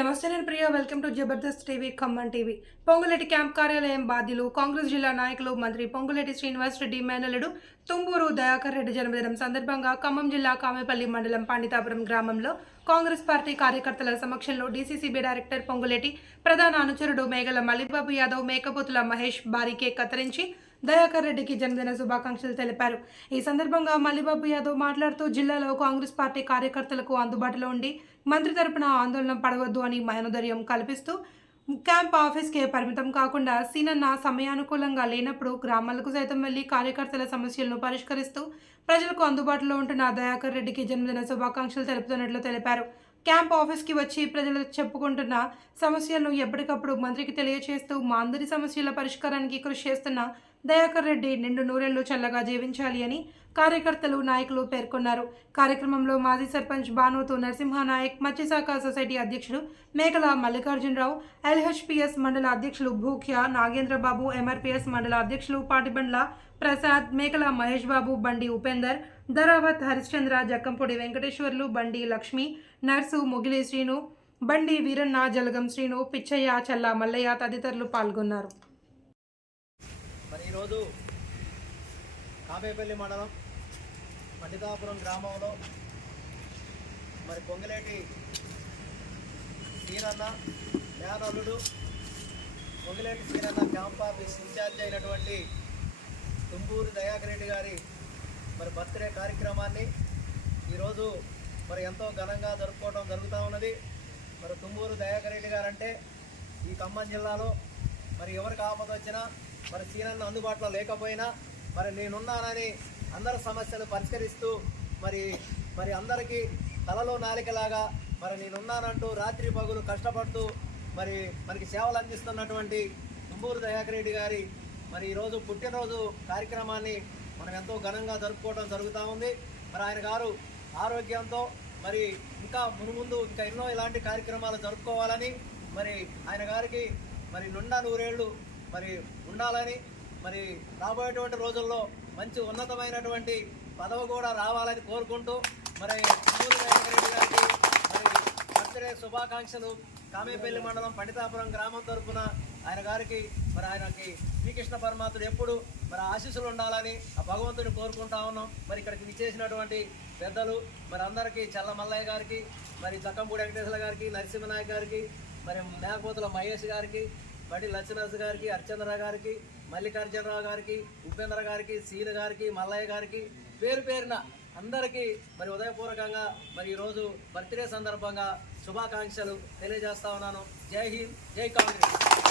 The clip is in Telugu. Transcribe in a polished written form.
నమస్తే, నేను Priya. Welcome to Jabardasth TV Khammam TV. Ponguleti camp కార్యాలయం బాధ్యులు, కాంగ్రెస్ జిల్లా నాయకులు, మంత్రి పొంగులేటి శ్రీనివాస్ రెడ్డి మేనల్లుడు తుంబూరు దయాకర్ రెడ్డి జన్మదినం సందర్భంగా ఖమ్మం జిల్లా కామెపల్లి మండలం పండితాపురం గ్రామంలో కాంగ్రెస్ పార్టీ కార్యకర్తల సమక్షంలో డీసీసీబీ డైరెక్టర్ పొంగులేటి, ప్రధాన అనుచరుడు మేఘల మల్లిబాబు యాదవ్, మేకపోతుల మహేష్ భారీ కేక్ కత్తిరించి దయాకర్ రెడ్డికి జన్మదిన శుభాకాంక్షలు తెలిపారు. ఈ సందర్భంగా మల్లిబాబు యాదవ్ మాట్లాడుతూ, జిల్లాలో కాంగ్రెస్ పార్టీ కార్యకర్తలకు అందుబాటులో ఉండి మంత్రి తరపున ఆందోళన పడవద్దు అని మనోధైర్యం కల్పిస్తూ, క్యాంప్ ఆఫీస్కే పరిమితం కాకుండా సీనన్న సమయానుకూలంగా లేనప్పుడు గ్రామాలకు సైతం వెళ్లి కార్యకర్తల సమస్యలను పరిష్కరిస్తూ ప్రజలకు అందుబాటులో ఉంటున్న దయాకర్ రెడ్డికి జన్మదిన శుభాకాంక్షలు తెలుపుతున్నట్లు తెలిపారు. క్యాంప్ ఆఫీస్కి వచ్చి ప్రజలు చెప్పుకుంటున్న సమస్యలను ఎప్పటికప్పుడు మంత్రికి తెలియజేస్తూ మా అందరి సమస్యల పరిష్కారానికి కృషి చేస్తున్న దయాకర్ రెడ్డి నిండు నూరేళ్లు చల్లగా జీవించాలి అని కార్యకర్తలు, నాయకులు పేర్కొన్నారు. కార్యక్రమంలో మాజీ సర్పంచ్ బానోతు నరసింహానాయక్, మత్స్యశాఖ సొసైటీ అధ్యక్షుడు మేకల మల్లికార్జునరావు, ఎల్హెచ్పిఎస్ మండల అధ్యక్షులు భూఖ్య నాగేంద్రబాబు, ఎంఆర్పిఎస్ మండల అధ్యక్షులు పాటిబండ్ల ప్రసాద్, మేకల మహేష్ బాబు, బండి ఉపేందర్, ధరావత్ హరిశ్చంద్ర, జక్కంపొడి వెంకటేశ్వర్లు, బండి లక్ష్మి, నర్సు, మొగిలి శ్రీను, బండి వీరన్న, జలగం శ్రీను, పిచ్చయ్య, చల్లా మల్లయ్య తదితరులు పాల్గొన్నారు. మరి ఈరోజు కామేపల్లి మండలం పండితాపురం గ్రామంలో మరి పొంగులేటి శ్రీరన్న మేనల్లుడు పొంగులేటి శ్రీరన్న క్యాంప్ ఆఫీస్ ఇన్ఛార్జ్ అయినటువంటి తుంబూరు దయాకర్ రెడ్డి గారి మరి బర్త్డే కార్యక్రమాన్ని ఈరోజు మరి ఎంతో ఘనంగా జరుపుకోవడం జరుగుతూ ఉన్నది. మరి తుంబూరు దయాకర్ రెడ్డి గారంటే ఈ ఖమ్మం జిల్లాలో మరి ఎవరికి ఆపద వచ్చినా, మరి సీనన్న అందుబాటులో లేకపోయినా మరి నేనున్నానని అందరి సమస్యలు పరిష్కరిస్తూ మరి అందరికీ తలలో నాలికలాగా మరి నేనున్నానంటూ రాత్రి పగులు కష్టపడుతూ మనకి సేవలు అందిస్తున్నటువంటి తుంబూరు దయాకర్ రెడ్డి గారి మరి ఈరోజు పుట్టినరోజు కార్యక్రమాన్ని మనం ఎంతో ఘనంగా జరుపుకోవడం జరుగుతూ ఉంది. మరి ఆయన గారు ఆరోగ్యంతో మరి ఇంకా మునుముందు ఇంకా ఎన్నో ఇలాంటి కార్యక్రమాలు జరుపుకోవాలని, మరి ఆయన గారికి మరి నిండా నూరేళ్లు మరి ఉండాలని, మరి రాబోయేటువంటి రోజుల్లో మంచి ఉన్నతమైనటువంటి పదవి కూడా రావాలని కోరుకుంటూ మరి తుంబూరు దయాకర్ రెడ్డి గారికి మరి బర్త్డే శుభాకాంక్షలు కామేపల్లి మండలం పండితాపురం గ్రామం తరఫున ఆయన గారికి మరి ఆయనకి శ్రీకృష్ణ పరమాత్ముడు ఎప్పుడు మరి ఆశీస్సులు ఉండాలని ఆ భగవంతుని కోరుకుంటా ఉన్నాం. మరి ఇక్కడికి విచ్చేసినటువంటి పెద్దలు మరి అందరికీ, చల్ల మల్లయ్య గారికి, మరి జక్కంపూడి వెంకటేశ్వర గారికి, నరసింహనాయక్ గారికి, మరి మేకపోతుల మహేష్ గారికి, బడి లక్ష్మణరాజు గారికి, అర్చంద్ర గారికి, మల్లికార్జునరావు గారికి, ఉపేంద్ర గారికి, సీను గారికి, మల్లయ్య గారికి, పేరు పేరున అందరికీ మరి ఉదయపూర్వకంగా మరి ఈరోజు బర్త్డే సందర్భంగా శుభాకాంక్షలు తెలియజేస్తా ఉన్నాను. జై హింద్, జై కాంగ్రెస్.